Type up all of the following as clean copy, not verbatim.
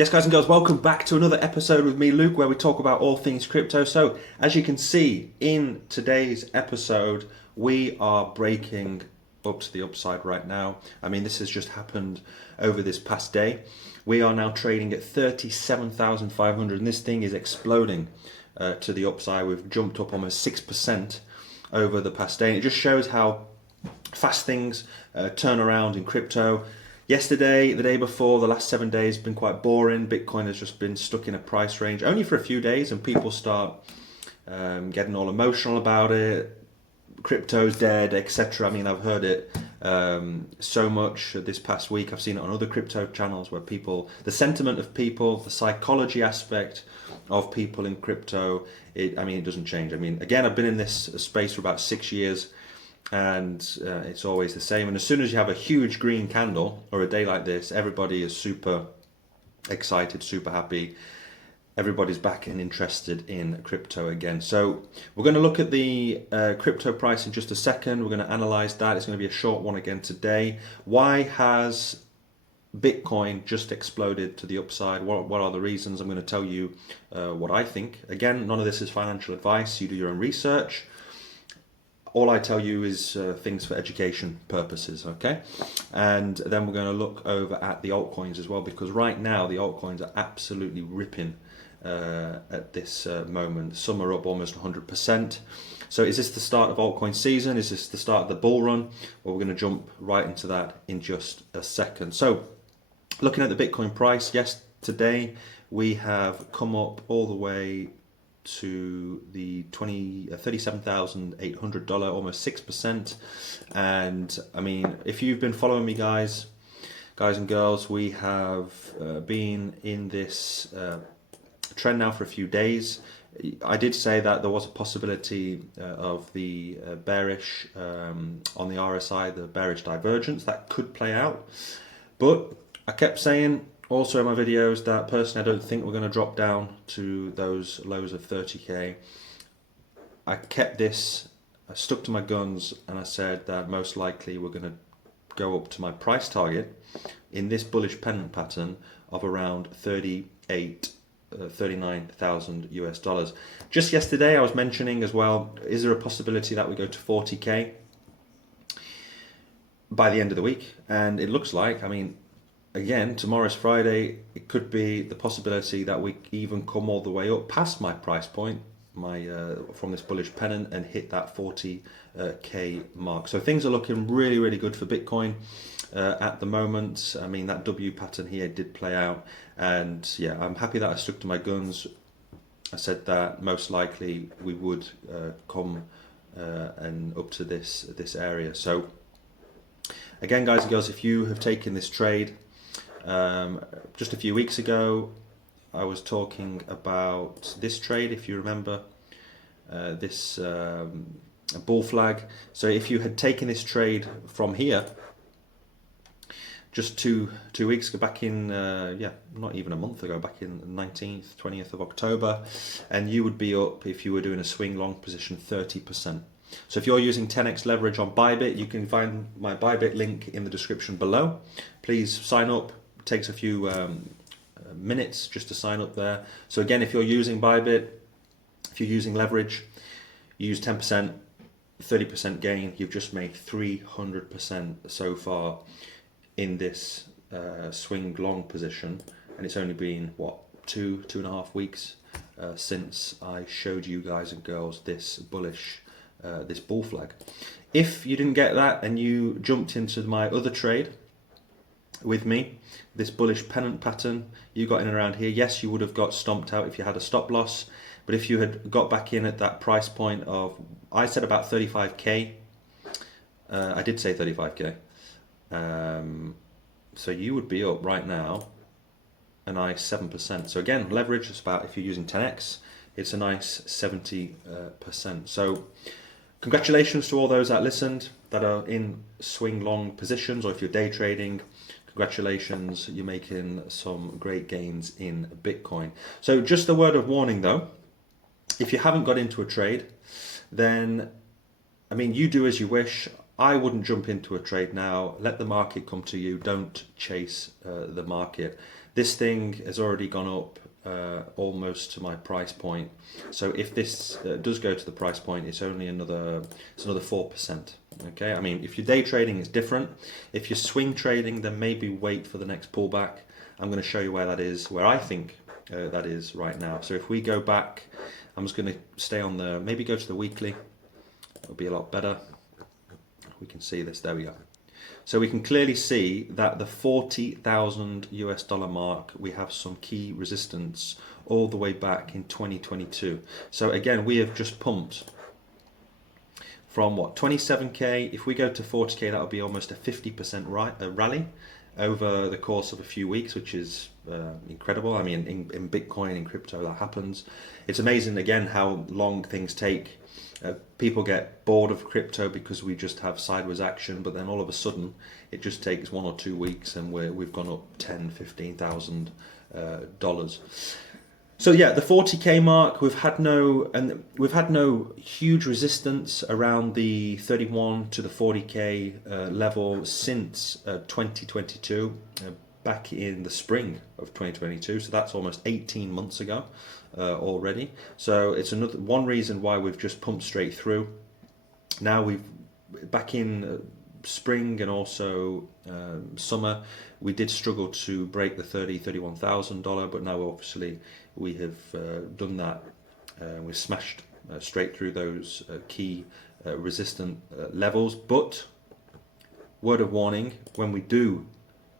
Yes, guys and girls, welcome back to another episode with me, Luke, where we talk about all things crypto. So, as you can see in today's episode, we are breaking up to the upside right now. I mean, this has just happened over this past day. We are now trading at 37,500, and this thing is exploding to the upside. We've jumped up almost 6% over the past day, and it just shows how fast things turn around in crypto. Yesterday, the day before, the last 7 days have been quite boring. Bitcoin has just been stuck in a price range only for a few days, and people start getting all emotional about it. Crypto's dead, etc. I mean, I've heard it so much this past week. I've seen it on other crypto channels where the sentiment of people, the psychology aspect of people in crypto, it doesn't change. I mean, again, I've been in this space for about 6 years. And it's always the same. And as soon as you have a huge green candle or a day like this, everybody is super excited, super happy. Everybody's back and interested in crypto again. So we're going to look at the crypto price in just a second. We're going to analyze that. It's going to be a short one again today. Why has Bitcoin just exploded to the upside? What are the reasons? I'm going to tell you what I think. Again, none of this is financial advice. You do your own research. All I tell you is things for education purposes, okay? And then we're going to look over at the altcoins as well, because right now the altcoins are absolutely ripping at this moment. Some are up almost 100%. So is this the start of altcoin season? Is this the start of the bull run? Well, we're going to jump right into that in just a second. So looking at the Bitcoin price, yes, today we have come up all the way to the $37,800, almost 6%. And I mean, if you've been following me, guys and girls, we have been in this trend now for a few days. I did say that there was a possibility of the bearish on the RSI, the bearish divergence that could play out, but I kept saying also in my videos that personally I don't think we're going to drop down to those lows of 30k. I stuck to my guns, and I said that most likely we're going to go up to my price target in this bullish pennant pattern of around 39,000 US dollars. Just yesterday I was mentioning as well, is there a possibility that we go to 40k by the end of the week? And it looks like, I mean, again, tomorrow's Friday, it could be the possibility that we even come all the way up past my price point, from this bullish pennant, and hit that 40k mark. So things are looking really, really good for Bitcoin at the moment. I mean, that W pattern here did play out, and yeah, I'm happy that I stuck to my guns. I said that most likely we would come and up to this area. So again, guys and girls, if you have taken this trade, just a few weeks ago, I was talking about this trade, if you remember, this bull flag. So if you had taken this trade from here, just two weeks ago, back in, not even a month ago, back in the 19th, 20th of October, and you would be up, if you were doing a swing long position, 30%. So if you're using 10x leverage on Bybit, you can find my Bybit link in the description below. Please sign up. It takes a few minutes just to sign up there. So again, if you're using Bybit, if you're using leverage, you use 10%, 30% gain. You've just made 300% so far in this swing long position, and it's only been two and a half weeks since I showed you guys and girls this this bull flag. If you didn't get that and you jumped into my other trade with me, this bullish pennant pattern, you got in around here, yes, you would have got stomped out if you had a stop loss. But if you had got back in at that price point of, I said about 35k, I did say 35k, so you would be up right now a nice 7%. So again, leverage is about, if you're using 10x, it's a nice 70%. So congratulations to all those that listened, that are in swing long positions, or if you're day trading, congratulations, you're making some great gains in Bitcoin. So just a word of warning though, if you haven't got into a trade, then, I mean, you do as you wish. I wouldn't jump into a trade now. Let the market come to you. Don't chase the market. This thing has already gone up almost to my price point. So if this does go to the price point, it's only another 4%. Okay, I mean, if you're day trading, it's different. If you're swing trading, then maybe wait for the next pullback. I'm going to show you where that is, where I think that is right now. So if we go back, I'm just going to stay on the, maybe go to the weekly. It'll be a lot better. We can see this. There we go. So we can clearly see that the 40,000 US dollar mark, we have some key resistance all the way back in 2022. So again, we have just pumped from what, 27k. If we go to 40k, that would be almost a 50% rally over the course of a few weeks, which is incredible. I mean, in Bitcoin, in crypto, that happens. It's amazing again how long things take. People get bored of crypto because we just have sideways action, but then all of a sudden it just takes 1 or 2 weeks and we've gone up $10,000-$15,000. So yeah, the 40k mark, we've had no huge resistance around the 31 to the 40k level since 2022, back in the spring of 2022. So that's almost 18 months ago already. So it's another one reason why we've just pumped straight through. Now we've back in spring and also summer, we did struggle to break the $31,000, but now obviously we have done that. We've smashed straight through those key resistant levels. But word of warning, when we do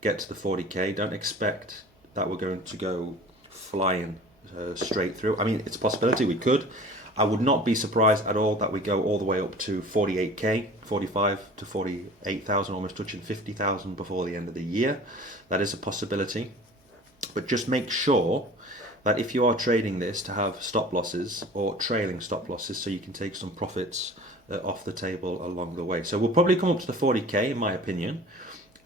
get to the 40k, don't expect that we're going to go flying straight through. I mean, it's a possibility we could. I would not be surprised at all that we go all the way up to 48k, 45 to 48,000, almost touching 50,000 before the end of the year. That is a possibility. But just make sure that if you are trading this, to have stop losses or trailing stop losses so you can take some profits off the table along the way. So we'll probably come up to the 40k in my opinion,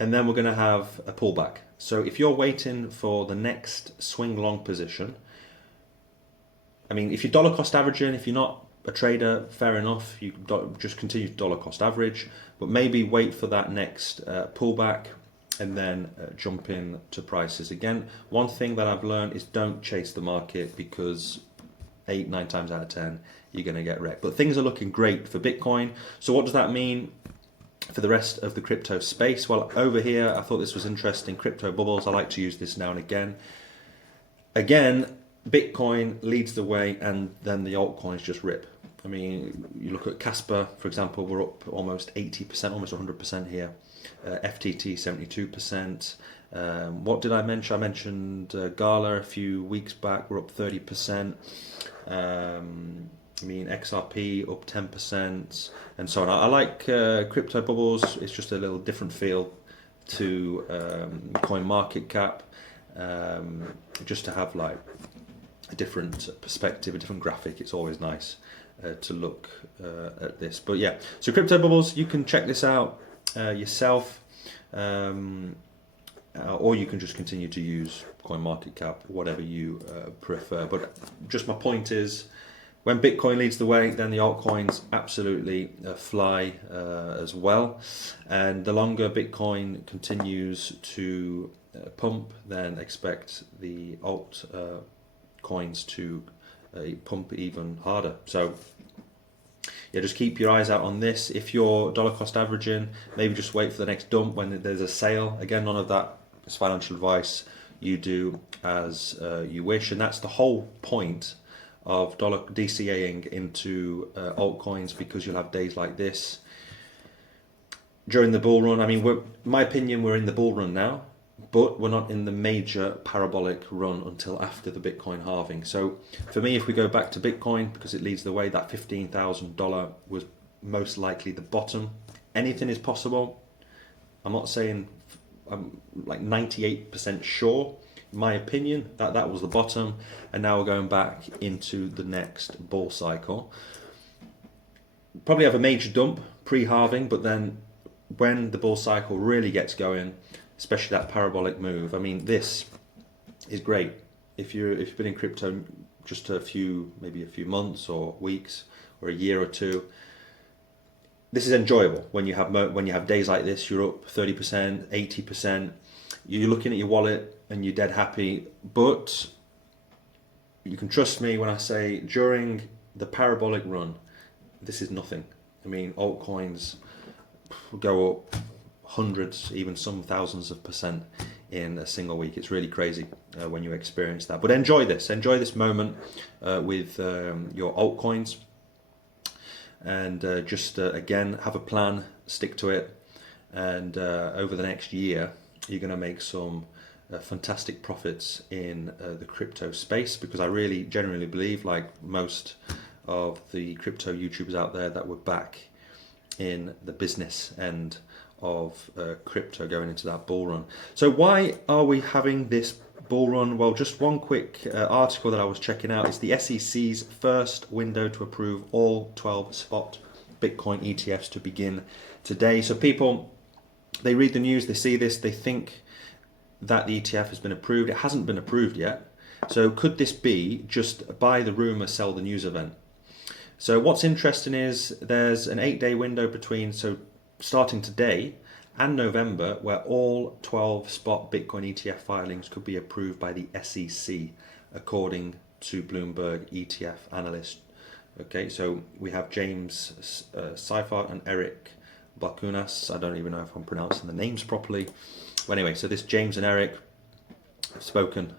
and then we're going to have a pullback. So if you're waiting for the next swing long position, I mean, if you're dollar cost averaging, if you're not a trader, fair enough, you just continue to dollar cost average, but maybe wait for that next pullback and then jump in to prices. Again, one thing that I've learned is don't chase the market, because 8-9 times out of 10 you're going to get wrecked. But things are looking great for Bitcoin. So what does that mean for the rest of the crypto space? Well, over here I thought this was interesting, crypto bubbles. I like to use this now and again. Bitcoin leads the way, and then the altcoins just rip. I mean, you look at Casper, for example, we're up almost 80%, almost 100% here. FTT 72%. What did I mention? I mentioned Gala a few weeks back. We're up 30%. I mean, XRP up 10%, and so on. I like crypto bubbles. It's just a little different feel to coin market cap. Just to have like a different perspective, a different graphic. It's always nice to look at this. But yeah, so crypto bubbles, you can check this out yourself, or you can just continue to use CoinMarketCap, whatever you prefer. But just my point is, when Bitcoin leads the way, then the altcoins absolutely fly as well. And the longer Bitcoin continues to pump, then expect the alt coins to pump even harder. So yeah, just keep your eyes out on this. If you're dollar cost averaging, maybe just wait for the next dump when there's a sale. Again, none of that is financial advice. You do as you wish, and that's the whole point of dollar DCAing into altcoins, because you'll have days like this during the bull run. I mean, in my opinion, we're in the bull run now, but we're not in the major parabolic run until after the Bitcoin halving. So for me, if we go back to Bitcoin, because it leads the way, that $15,000 was most likely the bottom. Anything is possible. I'm not saying I'm like 98% sure. In my opinion, that was the bottom, and now we're going back into the next bull cycle. Probably have a major dump pre-halving, but then when the bull cycle really gets going, especially that parabolic move, I mean, this is great. If you've been in crypto just maybe a few months or weeks or a year or two, this is enjoyable. When you have days like this, you're up 30%, 80%. you're looking at your wallet and you're dead happy. But you can trust me when I say during the parabolic run, this is nothing. I mean, altcoins go up hundreds, even some thousands of percent in a single week. It's really crazy when you experience that. But enjoy this moment with your altcoins, and just again have a plan, stick to it, and over the next year you're going to make some fantastic profits in the crypto space, because I really genuinely believe, like most of the crypto YouTubers out there, that we're back in the business end of crypto going into that bull run. So why are we having this bull run? Well, just one quick article that I was checking out. It's the SEC's first window to approve all 12 spot Bitcoin ETFs to begin today. So people, they read the news, they see this, they think that the ETF has been approved. It hasn't been approved yet. So could this be just buy the rumor, sell the news event? So what's interesting is there's an 8-day window between, so starting today and November, where all 12 spot Bitcoin ETF filings could be approved by the SEC, according to Bloomberg ETF analyst. Okay, so we have James Seifert and Eric Balkunas. I don't even know if I'm pronouncing the names properly. But anyway, so this James and Eric have spoken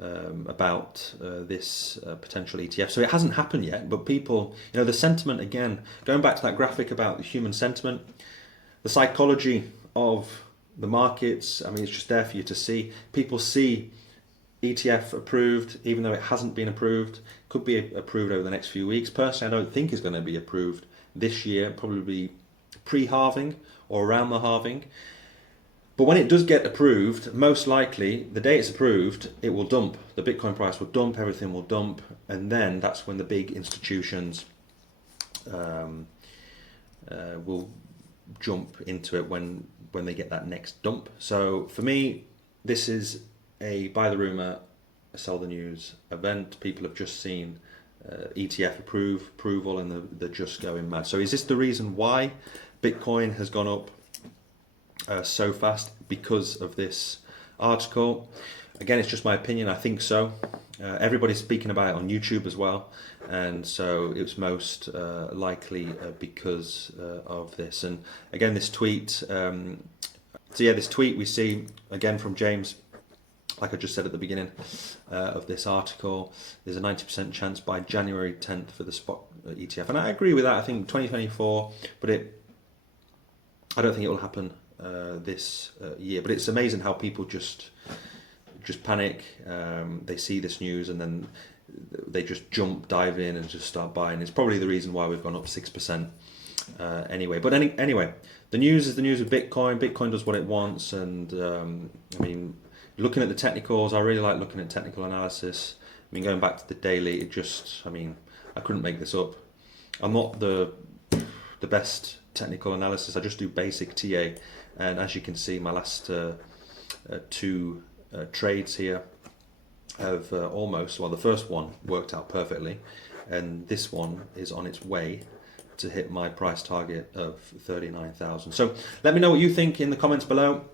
about this potential ETF. So it hasn't happened yet, but people, the sentiment, again, going back to that graphic about the human sentiment, the psychology of the markets, I mean, it's just there for you to see. People see ETF approved, even though it hasn't been approved, could be approved over the next few weeks. Personally, I don't think it's going to be approved this year, probably pre-halving or around the halving. But when it does get approved, most likely, the day it's approved, it will dump. The Bitcoin price will dump, everything will dump, and then that's when the big institutions will jump into it when they get that next dump. So for me, this is a buy the rumor, sell the news event. People have just seen ETF approval, and they're just going mad. So is this the reason why Bitcoin has gone up so fast? Because of this article? Again, it's just my opinion. I think so. Everybody's speaking about it on YouTube as well, and so it's most likely because of this. And again, this tweet. This tweet we see again from James. Like I just said at the beginning of this article, there's a 90% chance by January 10th for the spot ETF, and I agree with that. I think 2024, but I don't think it will happen this year. But it's amazing how people just panic. They see this news and then they just dive in and just start buying. It's probably the reason why we've gone up 6% anyway. But anyway, the news is the news of Bitcoin. Bitcoin does what it wants, and I mean, looking at the technicals, I really like looking at technical analysis. I mean, going back to the daily, I couldn't make this up. I'm not the best technical analysis. I just do basic TA, and as you can see, my last two trades here have the first one worked out perfectly, and this one is on its way to hit my price target of 39,000. So let me know what you think in the comments below.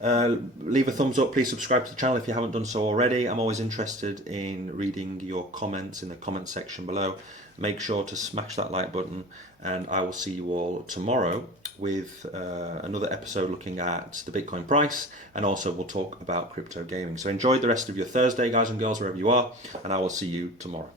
Leave a thumbs up. Please subscribe to the channel if you haven't done so already. I'm always interested in reading your comments in the comment section below. Make sure to smash that like button, and I will see you all tomorrow with another episode looking at the Bitcoin price, and also we'll talk about crypto gaming. So enjoy the rest of your Thursday, guys and girls, wherever you are, and I will see you tomorrow.